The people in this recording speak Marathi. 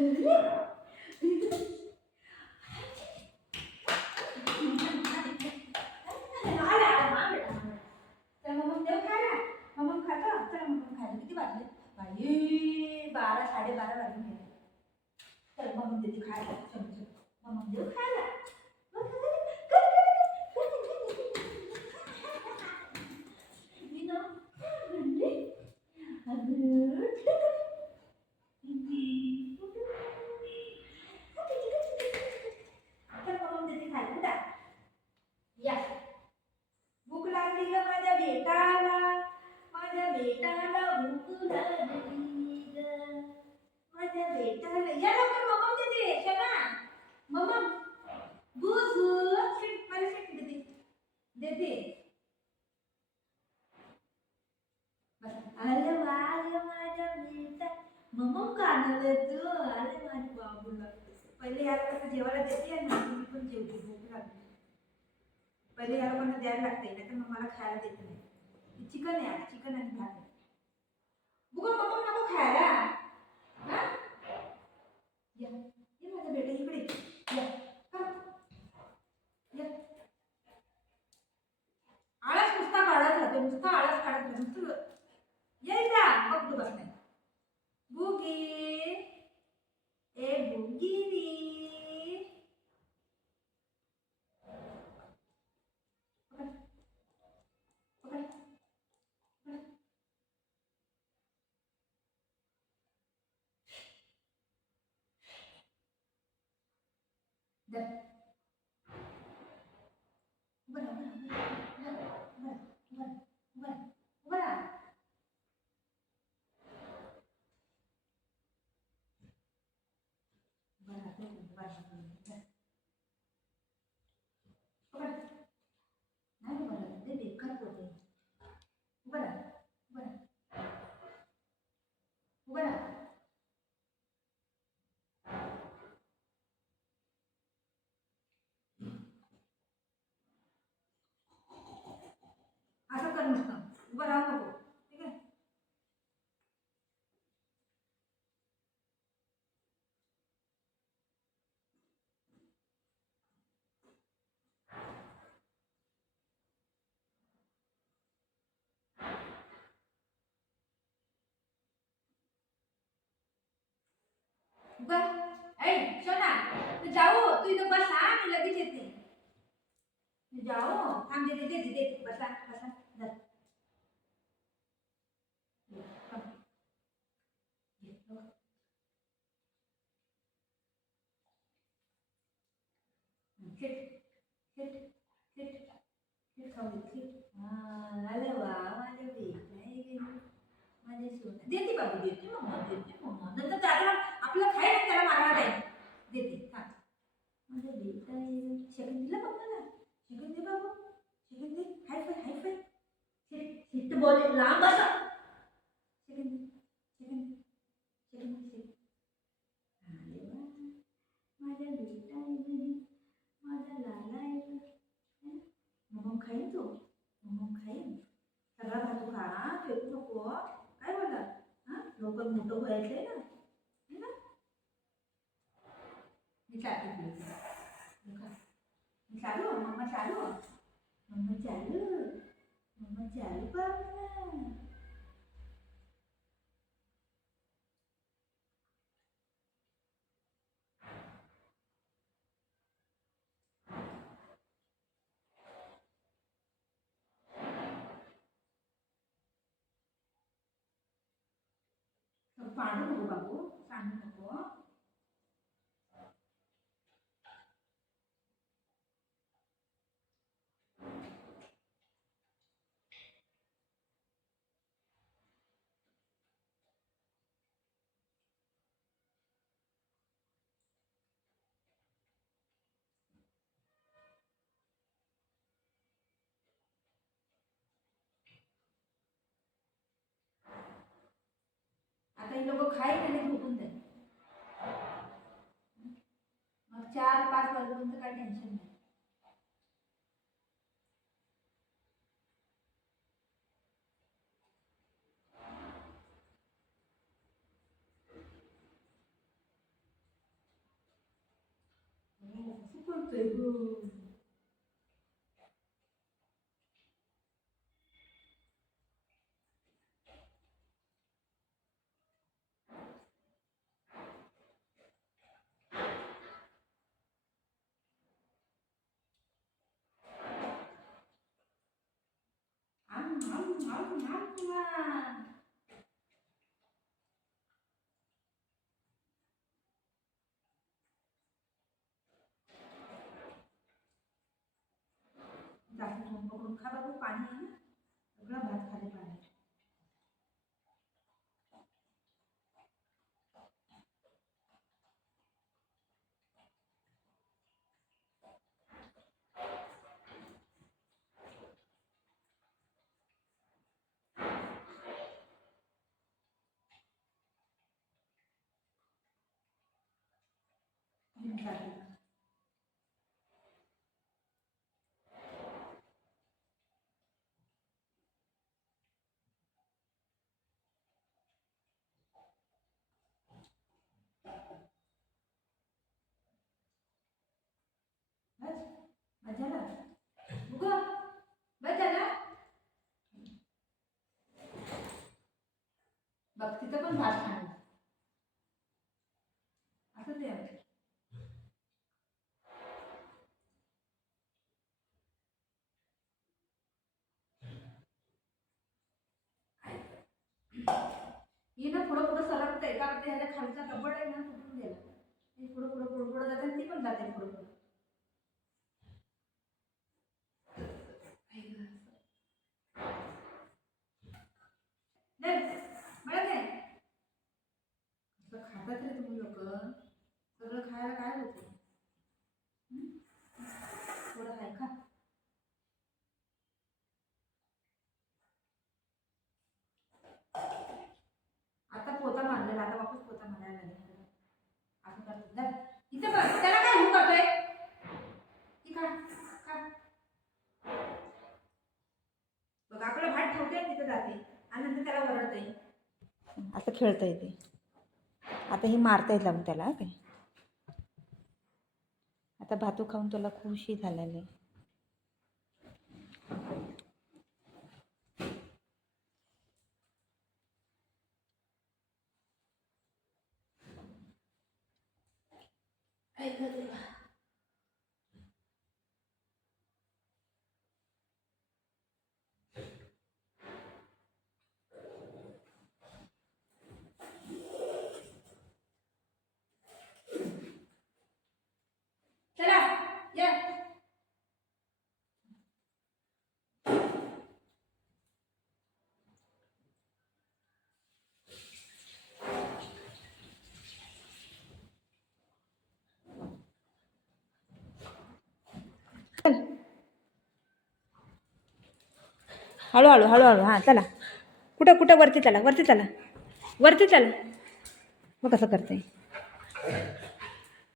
किती वाजले? बाई 12 12:30 वाजून गेले. चल मग देते खायला. मग देऊ खायला. मी ना म्हणले या भूक लागली ग माझ्या बेटाला, माझ्या बेटाला भूक लागली ग माझ्या बेटाला. या लवकर मम्मा देते. शना मम्मा बुजू शिट मला शिट देते. आले माझ्या बेटा मम्मा कानले तू आले माझ्या बाबूला. पहिले याला कसं जेवायला देते आणि मी पण जेवते. भूक लागली पहिले या लोकांना द्यायला लागते, नाही तर मग मला खायला देत नाही. चिकन आहे आज, चिकन आणि भात आहे. बुगा मग नको खायला. हा या ये माझा बेटा इकडे या. आळस नुसता काढत राहतो, नुसता आळस काढत राहतो. नुसतं यायचा बघ तू बस नाही. बुगी ए बुगी असं कर नुसतं उभं राहू नको. ठीक आहे ऐ सोना तू जाऊ तू इथं बस. हा मी लगेच येते. तू जाऊ थांब देते बसा धर. आलं वा माझ्या बेटा माझे सोना. देते बाबू देते मम्मा नंतर त्याला आपलं खाय ना त्याला मारणार नाही. देते हा माझ्या बेटा. शेकून दिला पप्पाला. शेकून दे बाबू शेकून दे. हाय फाय शिट बोले लांब बसा. शेकून दे. अरे वा माझ्या बेटा माझा लाला आहे. मग खाईन तो मग खाईन सगळा भातू खा. फेकू नको. काय बोला हा लवकर मोठं व्हायचंय ना. मी चालू मम्मा चालू बाबा. पाडू नको बाबू सांडू नको. आता हे लोक खाई आणि झोपून जाईल. मग 4-5 वाजेपर्यंत काही टेन्शन नाही. करतोय गो. जास्त तोंड पकडून खा बाबू. पाणी आहे ना, सगळा भात खाली पाणी. बस झाला उगो. बस झाला. बघ तिथं पण भात खाणार असं ते. ही ना पुढं पुढं सरकते का ते ह्याच्या खालचा कपड आहे ना तुटून गेला. ती पुढं पुढं पुढं पुढं जाते, ती पण जाते पुढं पुढं. मला काय खातात रे तुम्ही लोक. सगळं खायला काय होतं. थोडं काय खा. आता पोता मारलेला, आता वापस पोता मारायला लागेल. असं करतो इथं बघ. त्याला काय हुक करतोय की खा खा. बघ आपलं भात ठेवते तिथं जाते आणि नंतर त्याला ओरडते. असं खेळता येते. आता ही मारता येत लागून त्याला. काय आता भातू खाऊन तुला खुशी झालेलं आहे. चला या. हळूहळू हळूहळू. हां चला. कुठं कुठं वरती चला, वरती चला, वरती चला. मग कसं करते.